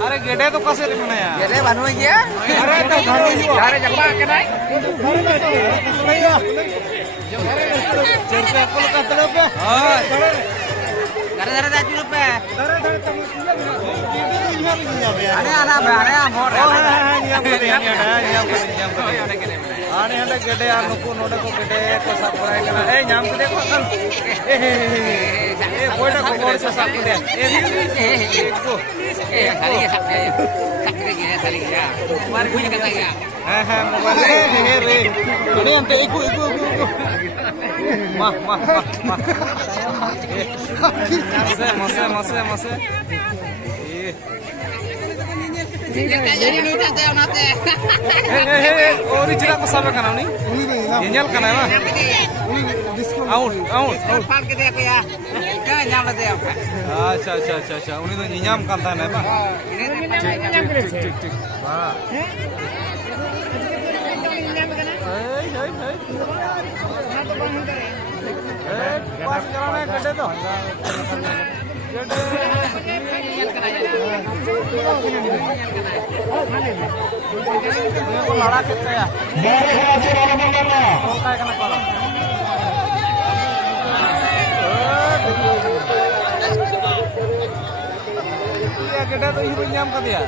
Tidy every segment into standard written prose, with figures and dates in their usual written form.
अरे गेडे तो कसे रे मने यार गेडे बानु गया अरे तो घरे जम्मा के नहीं चरते अकल का तले पे हां घरे घरे जाती लो पे अरे आना अरे मोर नियम करे आने हले गेडे आ नुकु नोडे को गेडे को सब पराय कना ए नाम को देखो कल ए कोइटा को मोर से सब दे ए को खाली खाली गया मार कुछ करता गया हां मोबाइल रे अरे अंते इको मा मसे jadi ni tak tahu nate ori jira ko sabe kana ni nyal kana ba out part ke dia ya ka nyam late apa अच्छा उन्हें तो नियम करता है ना ठीक हां पास कराना है गड्ढे तो लड़ा कितना है गेडे तो हिरो नाम कर दिया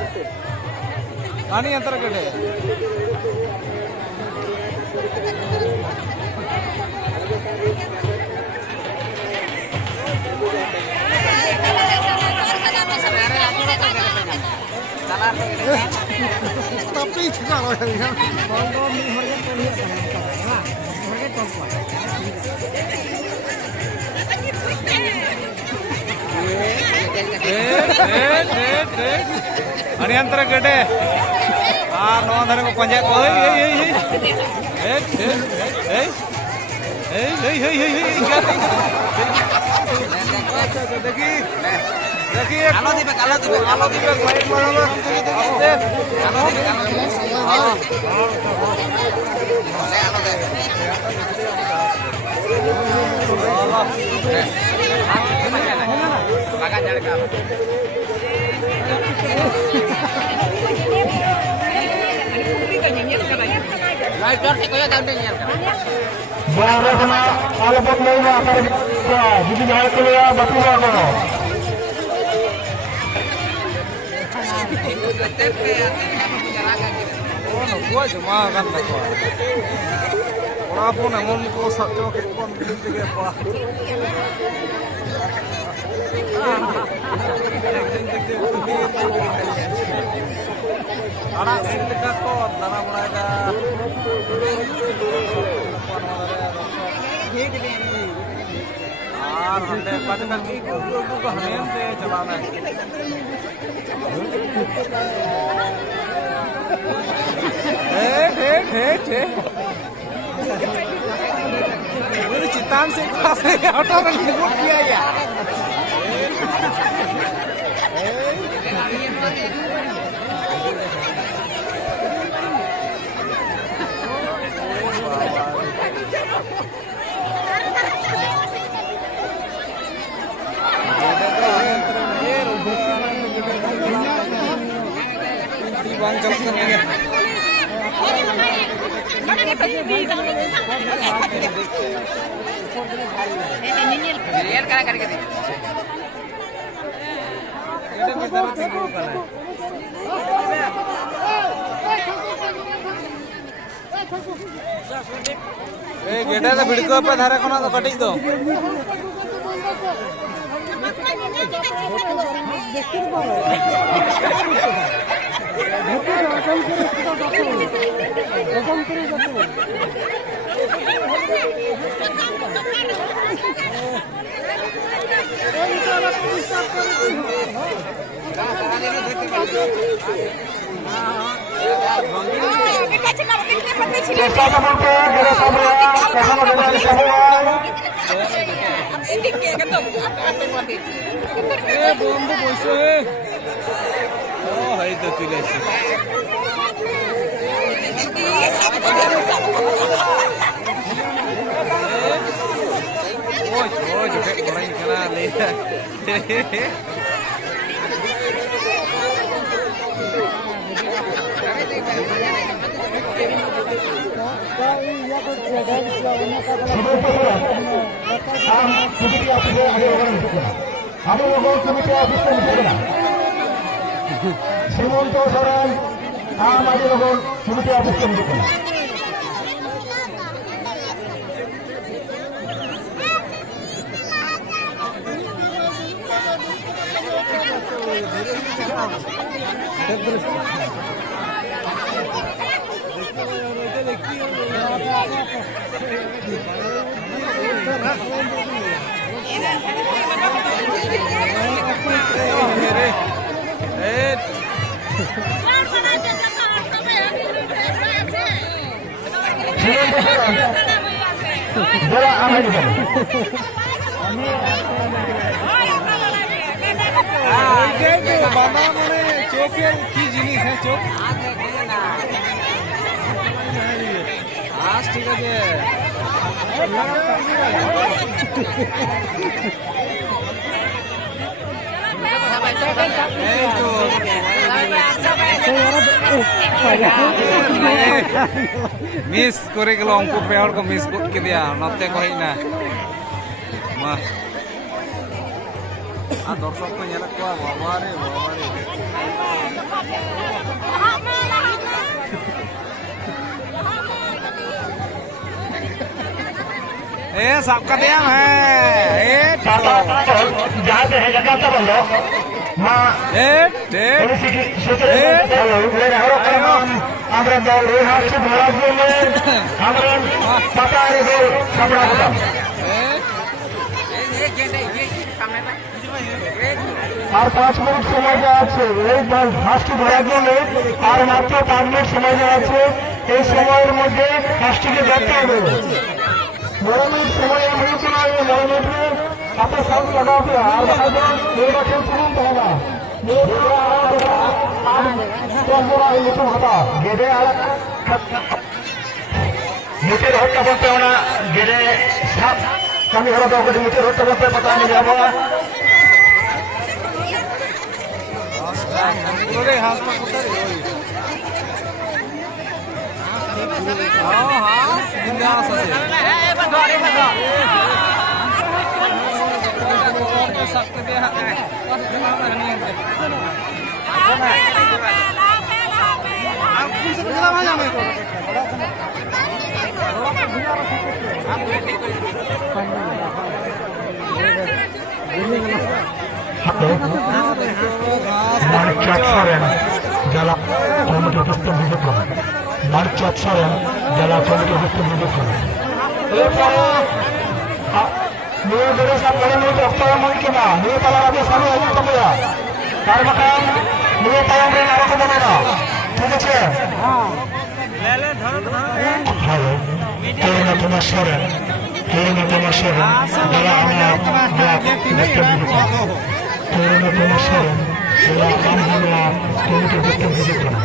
आनी अंतर Gede tapi kalau yang kalau harga terlihat harga top आणि अंतर गडे आ नो धरे को पंजे को देखी देखिए कालो दिबे लाइट मारो आस्ते कालो दिबे हां ले आलो दे बागा जड़का लाइट डर से कोई दांडे नहीं आता बारे sana alapot mo na akar jadi jalan keluar batu apa gua cuma kan tako ora pun emon ko satyo ke kon dige pa ana silka ko dana banaga और हंडे पाटे की को हमें पे चलाना है मेरे चितान से खासे ऑटो में लिखो किया यार bang jalan करने के रियल करा करके दे ये में जरा ठीक हो गया ए गेडा तो भिड़को पे धारे कोना तो कटिक दो এই তো চলে এসেছে ওই তো ফেক বলাই খেলা লে শ্রীমন্ত সরেন আম আদি নগর সমিতি অফিস কমিটি করা জেলা আমের বাবা মানে চোখের কি জিনিস হ্যাঁ চোখ আজ ঠিক আছে এই তো মিস করে গেল অঙ্ক পেয়ার को মিস করকে দিয়া নতে কই না মা আর দর্শক তো নেলা কোয়া বাবা রে ए सबका दिया है ए जाते हैं जगह तो बोलो मां আমরা দল এই হাতকে ধরার জন্য আমরা পাতার দল ছাপড়া করতাম আর 5 মিনিট সময় দেওয়া আছে এই দল হাঁসটি ধরার জন্য আর মাত্র 5 মিনিট সময় দেওয়া আছে এই সময়ের মধ্যে হাঁসটিকে ধরতে হবে 9 মিনিট সময় হয়েছে না এই 9 মিনিটে আপনার সামনে লাগা হবে আর ভাইজন নির্বাচন শুরু হবে मुझे हट्टा बोलते होना गिरे सब कमी हो रहा तो मुझे हट्टा बोलते पता नहीं क्या होगा पूरे हाथ में कुतर हां हां बिंदास से बंदरे सकते दे हाथ में बस दिमाग में नहीं आप कौन से चला भाई हमें जला कमिटी पुस्तक विवेक मार्चात सरेन जला कमिटी पुस्तक विवेक নিয়ে ধরে সব করে নিয়ে অক্টোবর মনে কিনা নিয়ে তালার আগে সামনে আগে তবে তার মাকাম নিয়ে তাই আমরা আরো কমাবে না ঠিক আছে করোনা তোমার সরেন করোনা তোমার সরেন যারা করোনা তোমার সরেন যারা আমরা কমিটি পুস্তক বিবেক করা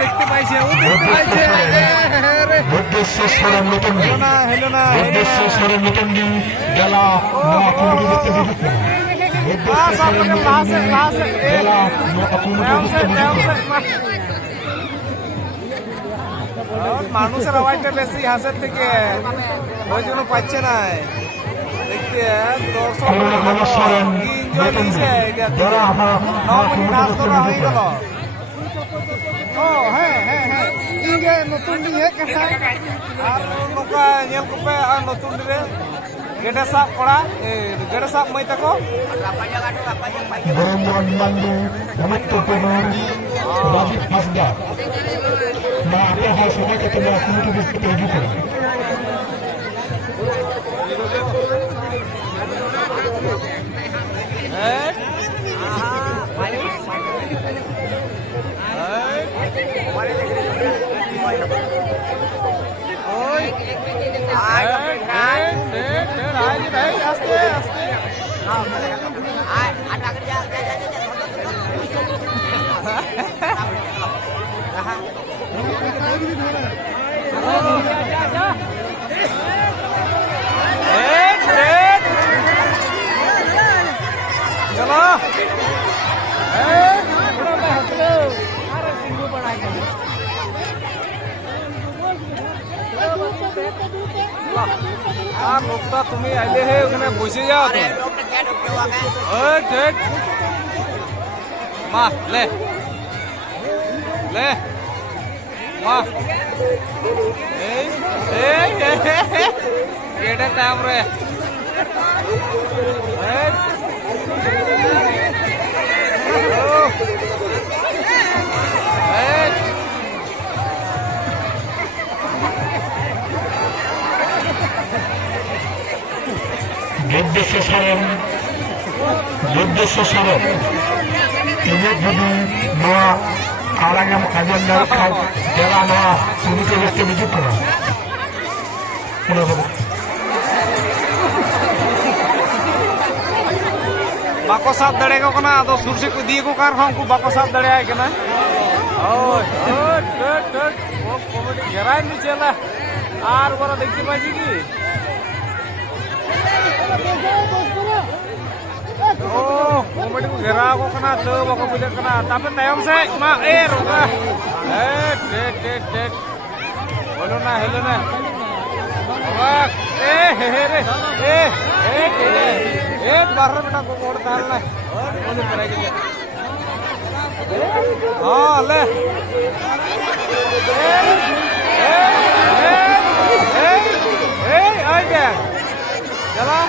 দেখতে পাইছে বুদ্ধেশ্বরের নতুন বুদ্ধেশ্বরের নতুন গেলা কমিটি দেখতে দিচ্ছে মানুষের আওয়াজটা বেশি হাসের থেকে ওই জন্য পাচ্ছে না দেখতে দর্শক নাচ করা হয়ে গেল হ্যাঁ হ্যাঁ হ্যাঁ ᱤᱧ ᱜᱮ ᱱᱚᱛᱩᱱ ᱤᱧ ᱦᱮᱡ ᱠᱟᱱᱟ ᱟᱨ ᱱᱚᱝᱠᱟ ᱧᱮᱞ ᱠᱚᱯᱮ ᱟᱨ ᱱᱚᱛᱩᱱ ᱨᱮ গেটে সাপ করা গেটে সাপ মাই তাকো ব্রহ্মণ মান্ডু অমিত্য প্রধান রাজীব হাসদা মা আপনার হয় সবাইকে তোমরা কমিটি বসতে তৈরি করো আস্তে আস্তে চলো আর লোকটা তুমি আইলে হে ওখানে বসে যাও ঠিক মা লে লে মা এই এই এটা তামরে যুদ্ধস্ব স্মরণ যুদ্ধস্ব স্মরণ এদের যদি নোয়া আরাঙ্গাম আজন্দার খাই জেলা নোয়া পুলিশে বসতে বিযুক্ত না bako sab dare ko kana ado surse ko diye ko kar hom ko bako sab dare ay kana oy oy tek o comedy gerai ni chela ar bora dekhte paji ki o comedy ko gera ko kana to bako bile kana tape tayom se ma roga tek bolo na hello na bak he re एक बार बेटा को मोड़ डालना है बोले करेंगे हाँ ले आ गया चलो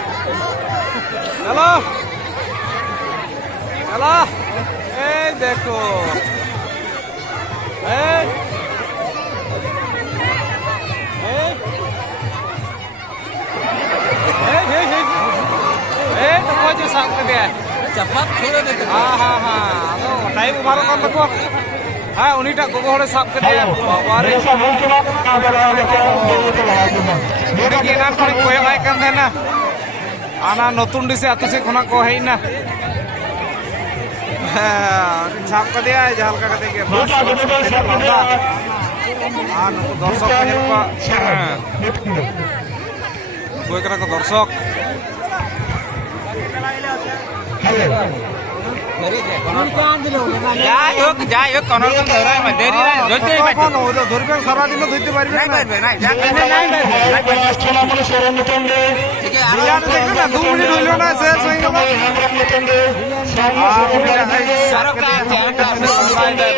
चलो चलो ए देखो तो कौन जो साफ कर दिया चप्पल छोड़ देते हाँ हाँ हाँ तो टाइम उबारो कर लगो हाँ उन्हीं टा गोगो हड़े साफ कर दिया वारे ये कि ना थोड़ी कोई भाई कर देना आना नतुन दिसे आतु से खुना को है ना साफ कर दिया है जाल का कहते हैं हाँ नुकु दर्शक को हेल्प कोई करा को दर्शक যাই হোক কোনর কোন ধরে মা দেরি না ধরতে পারবে কোন হলো ধরবে সারা দিন ধরতে পারবে না না ঠিক আছে আর দেখো না 2 মিনিট হইলো না শেষ হয়ে গেল সারা ক্লাস একটা বাই বাই